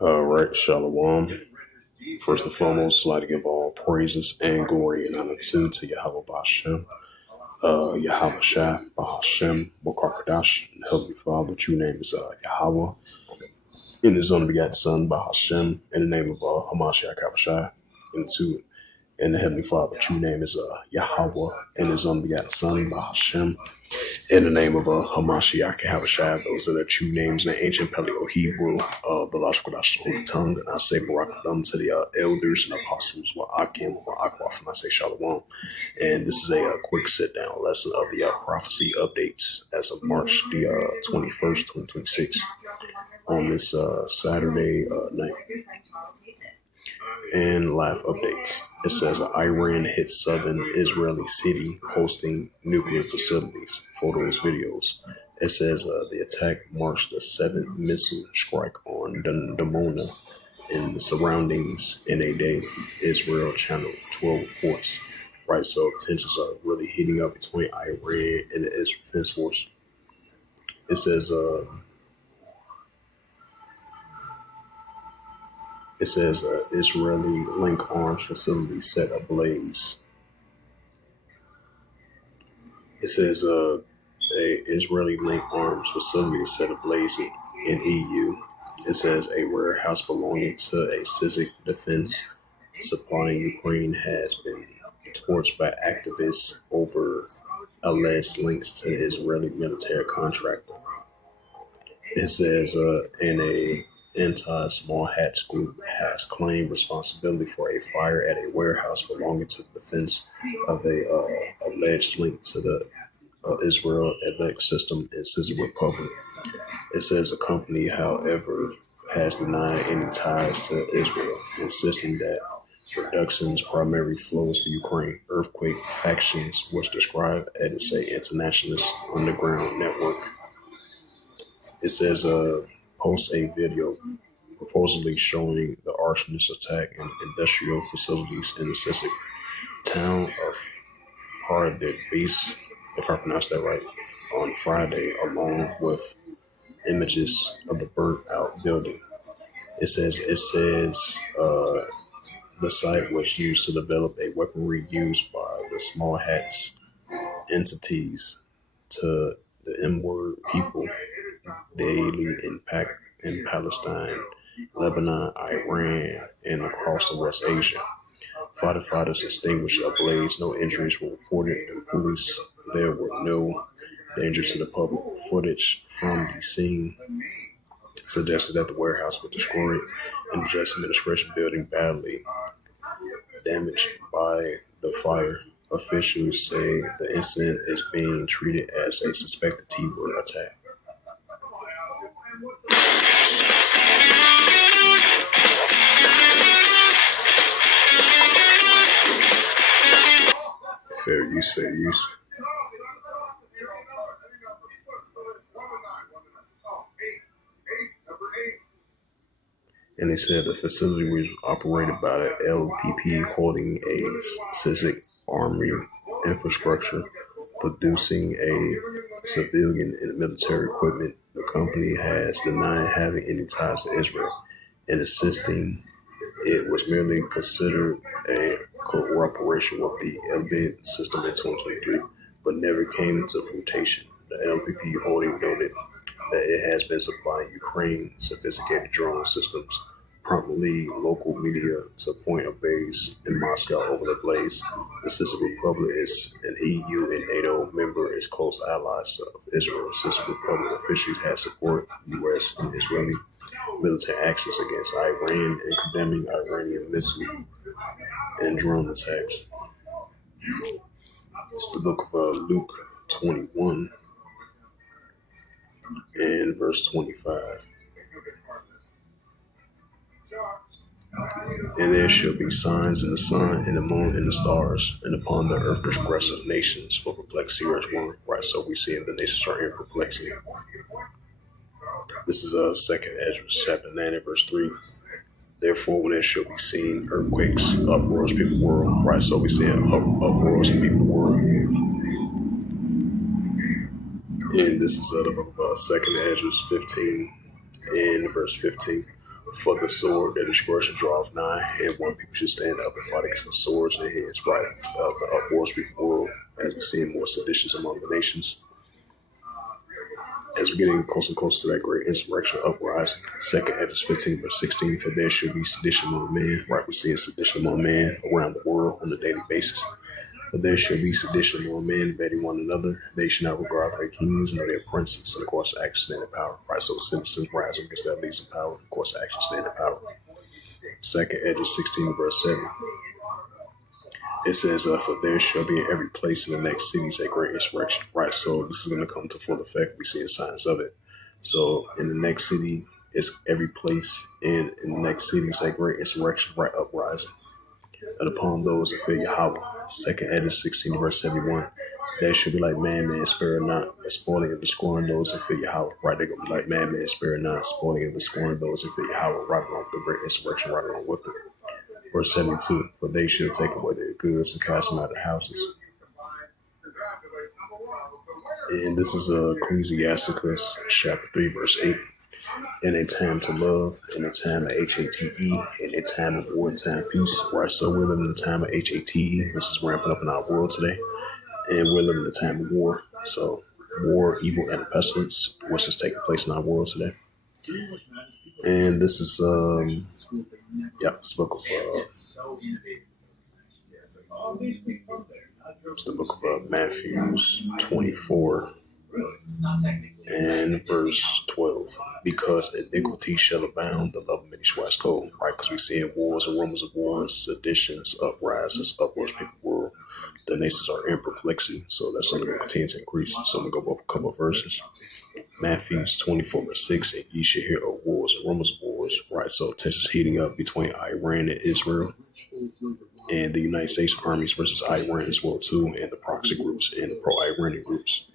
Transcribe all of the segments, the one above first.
All right, Shalom. First and foremost, I'd like to give all praises and glory and honor to Yahweh Bashem, Yahweh Shai, Bahashem, Mokarkadash, and Heavenly Father. True name is Yahweh, in His only begotten Son, Bahashem, in the name of Hamashiach Kavashai, and two, and the Heavenly Father. True name is Yahweh, in His only begotten Son, Bahashem, in the name of Hamashiach Havashai. Those are the true names in the ancient Paleo Hebrew, the logical Holy tongue. And I say Barak Thumb to the elders and apostles, Wa'akim, Wa'akwaf, and I say Shalom. And this is a quick sit down lesson of the prophecy updates as of March the 21st, 2026, on this Saturday night. And live updates. It says Iran hits southern Israeli city hosting nuclear facilities. Photos, videos. It says the attack marks the 7th missile strike on Dimona and the surroundings in a day. Israel Channel 12 reports. Right, so tensions are really heating up between Iran and the Israel Defense Force. It says Israeli link arms facility set ablaze. It says a Israeli link arms facility is set ablaze in EU. It says a warehouse belonging to a Syrian defense supplying Ukraine has been torched by activists over alleged links to the Israeli military contractor. It says in a anti-small hats group has claimed responsibility for a fire at a warehouse belonging to the defense of a alleged link to the Israel Elect system in Syrian Republic. It says the company, however, has denied any ties to Israel, insisting that production's primary flows to Ukraine. Earthquake factions was described as an internationalist underground network. It says post a video supposedly showing the arsonist attack in industrial facilities in the Sussex town of Hardet Beast, if I pronounced that right, on Friday, along with images of the burnt out building. It says the site was used to develop a weaponry used by the small hats entities to the M-word people daily in Palestine, Lebanon, Iran, and across the West Asia. Firefighters extinguished a blaze. No injuries were reported, and police there were no danger to the public. Footage from the scene suggested that the warehouse was destroyed and the Justice Administration building badly damaged by the fire. Officials say the incident is being treated as a suspected T-word attack. Fair use. And they said the facility was operated by the LPP, holding a Syrian army infrastructure, producing a civilian and military equipment. The company has denied having any ties to Israel and insisting it was merely considered a cooperation with the Elbit system in 2023, but never came into fruition. The LPP holding noted that it has been supplying Ukraine sophisticated drone systems, promptly local media to point a base in Moscow over the blaze. The Syrian Republic is an EU and NATO member, is close allies of Israel. Syrian Republic officials have support U.S. and Israeli military actions against Iran and condemning Iranian missile and drone attacks. It's the book of Luke 21 and verse 25. And there shall be signs in the sun, and the moon, and the stars, and upon the earth expressive nations for perplexity or one. Right, so we see the nations are in perplexity. This is Second Ezra chapter 9 and verse 3. Therefore, when there shall be seen earthquakes, uproars, people world. Right, so we see uproars and people world. And this is the book of Second Ezra 15 In verse 15, for the sword that destroys draweth nigh, and one people should stand up and fight against the swords in their hands, right? But wars before, as we see more seditions among the nations. As we're getting closer and closer to that great insurrection uprising, 2nd Esdras 15 verse 16, for there should be sedition among men, right? We're seeing sedition among men around the world on a daily basis. But there should be sedition among men, invading one another. They should not regard their kings nor their princes, and of course, actions stand in power. Right, so citizens rise against that leads in power. Of course, actions stand in power. 2nd Esdras 16 verse 7. It says, for there shall be in every place in the next cities a great insurrection. Right, so this is going to come to full effect. We see signs of it. So in the next city, it's every place, and in the next cities a great insurrection, right, uprising. And upon those that fear Yahweh. 2nd Esdras 16 verse 71. They should be like man, spare not, spoiling and destroying those that fear Yahweh. Right, they're going to be like man, spare not, spoiling and destroying those that fear Yahweh, right along with the great insurrection, right along with it. Verse 72, for they shall take away their goods and cast them out of houses. And this is Ecclesiasticus chapter 3, verse 8. In a time to love, in a time of HATE, in a time of war, and time of peace. Right, so we're living in a time of HATE, which is ramping up in our world today. And we're living in a time of war. So war, evil, and pestilence, which is taking place in our world today. And this is it's the book of it's the book of Matthew 24 and verse 12. Because iniquity shall abound, the love of many shall wax cold. Right, because we see wars and rumors of wars, seditions, uprises, upwards, people world. The nations are in perplexity, so that's only going to continue to increase. So I'm going to go up a couple of verses. Matthew 24 verse 6, and ye shall hear of wars and rumors of wars. Right, so tensions heating up between Iran and Israel, and the United States armies versus Iran as well too, and the proxy groups and the pro-Iranian groups.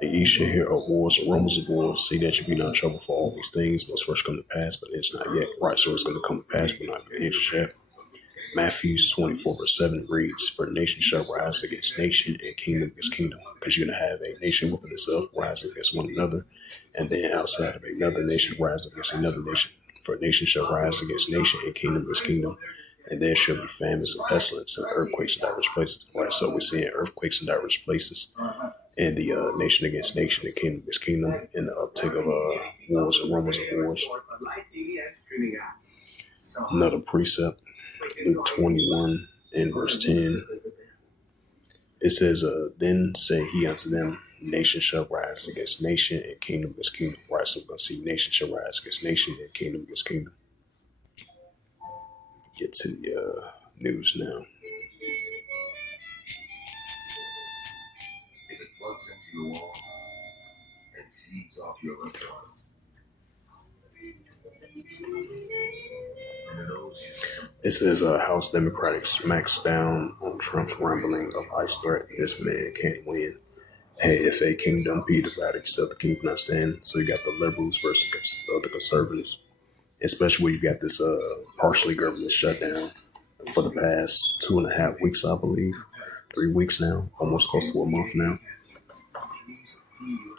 And ye shall hear of wars and rumors of wars. See that you be not troubled, for all these things must first come to pass, but it's not yet. Right, so it's going to come to pass, but not anxious yet. Matthew 24 verse 7 reads, for nation shall rise against nation and kingdom against kingdom. Because you're going to have a nation within itself rise against one another, and then outside of another nation rise against another nation. For nation shall rise against nation and kingdom against kingdom, and there shall be famines and pestilence and earthquakes in diverse places. Right, so we're seeing earthquakes in diverse places, and the nation against nation and kingdom against kingdom, and the uptick of wars and rumors of wars. Another precept, Luke 21 and verse 10. It says, then said he unto them, nation shall rise against nation and kingdom against kingdom. Right, so we're going to see nation shall rise against nation and kingdom against kingdom. Get to the news now. If it plugs into your wall and feeds off your electrons, it says House Democratic smacks down on Trump's rambling of ICE threat. This man can't win. Hey, if a kingdom be divided, except the kingdom not stand. So you got the liberals versus the conservatives, especially when you got this partially government shutdown for the past 2.5 weeks, I believe. 3 weeks now, almost close to a month now.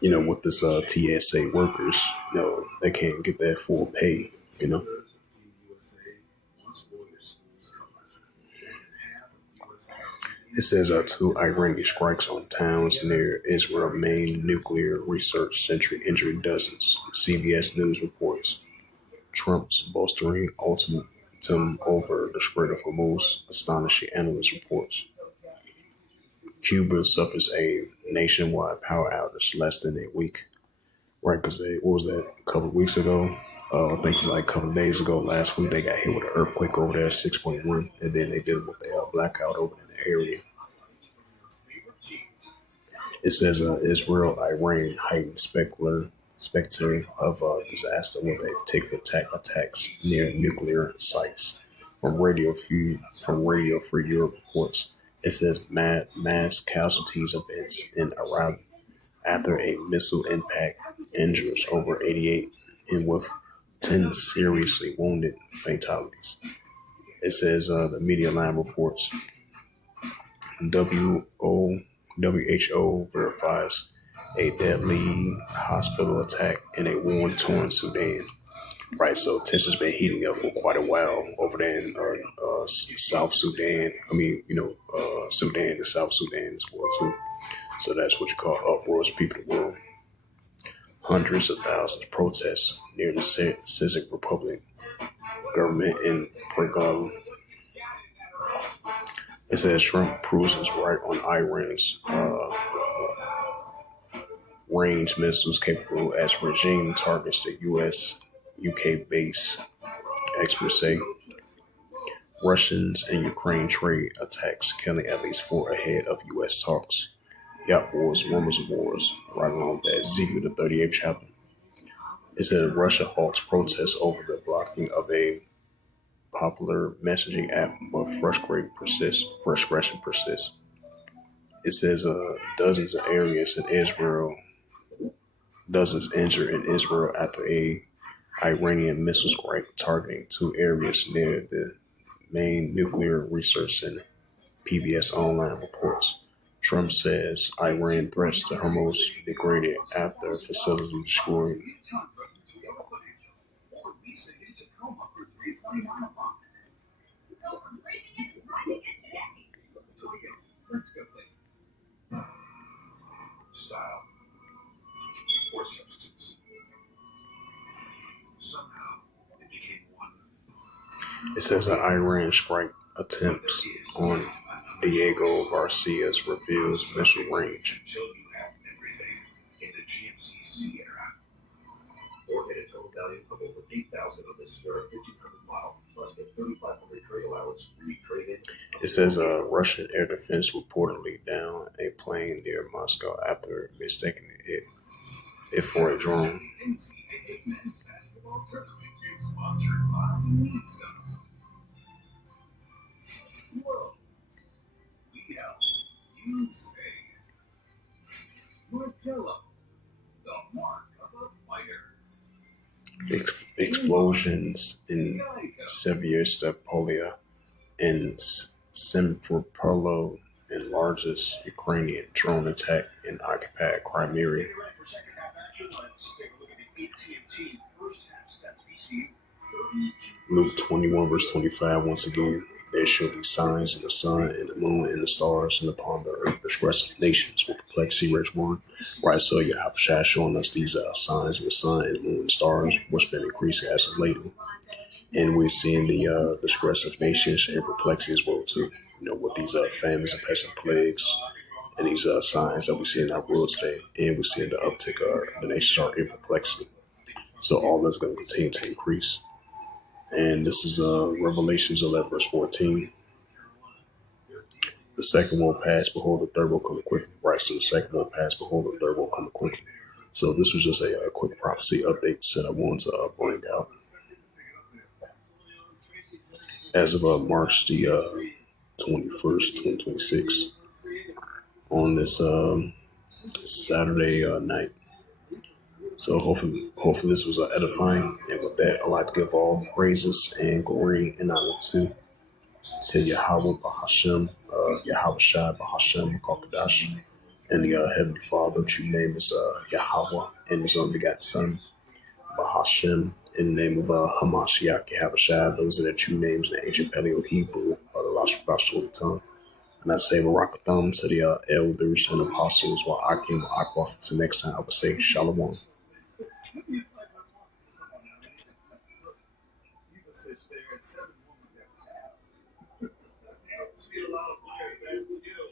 You know, with this TSA workers, you know, they can't get their full pay, you know. It says 2 Iranian strikes on towns near Israel main nuclear research center injured dozens. CBS News reports. Trump's bolstering ultimatum over the spread of Hormuz, astonishing analyst reports. Cuba suffers a nationwide power outage less than a week. Right, because what was that, a couple of weeks ago? I think it was like a couple of days ago, last week, they got hit with an earthquake over there, 6.1, and then they did it with a blackout over in the area. It says Israel, Iran heightened specter of disaster with a tick-for-tack attacks near nuclear sites. From Radio Free Europe reports, it says mass casualties events in Iraq after a missile impact injures over 88, and with 10 seriously wounded fatalities. It says the Media Line reports WHO verifies a deadly hospital attack in a war-torn Sudan. Right, so tensions been heating up for quite a while over there in South Sudan. Sudan and South Sudan as well too. So that's what you call uproars of people in the world. Hundreds of thousands protest near the Czech Republic government in Portugal. It says Trump proves his right on Iran's range missiles capable as regime targets the U.S. UK base. Experts say Russians and Ukraine trade attacks killing at least four ahead of U.S. talks. Yacht wars, rumors of wars, right along with Ezekiel the 38th chapter. It says Russia halts protests over the blocking of a popular messaging app, but frustration persists. It says dozens injured in Israel after a Iranian missile strike targeting two areas near the main nuclear research center. PBS Online reports. Trump says Iran threats to Hormuz degraded after facility destroyed. It says an Iran strike attempts on Diego Garcia's reveals missile range. It says Russian air defense reportedly down a plane near Moscow after mistaking it for a drone. Explosions in Sevastopol and Simferopol and largest Ukrainian drone attack in occupied Crimea. Luke 21 verse 25 once again. There shall be signs in the sun and the moon and the stars and upon the earth distress of nations will perplex rich one. Right, so you have showing us these signs in the sun and the moon and stars, what's been increasing as of lately. And we're seeing the distress of nations and perplexity as well too. With these famines and pestilent plagues and these signs that we see in our world today, and we're seeing the uptick of the nations are in perplexity. So all that's going to continue to increase. And this is Revelations 11 verse 14. The second will pass, behold, the third will come quickly. Right, so the second will pass, behold, the third will come quickly. So this was just a quick prophecy update that I wanted to bring out. As of March the 21st, 2026, on this Saturday night. So hopefully this was edifying. And with that, I'd like to give all praises and glory and honor to Yahweh Bahashem, Yahweh Shai Bahashem Kokadash, and the Heavenly Father, true name is Yahweh, and His only begotten Son, Bahashem, in the name of Hamashiach Yahweh Shai. Those are the true names in the ancient Paleo Hebrew, the Lashon Holy Tongue. And I say Barakatham to the elders and apostles, while I came off to next time I would say Shalom. See a lot of players that skill.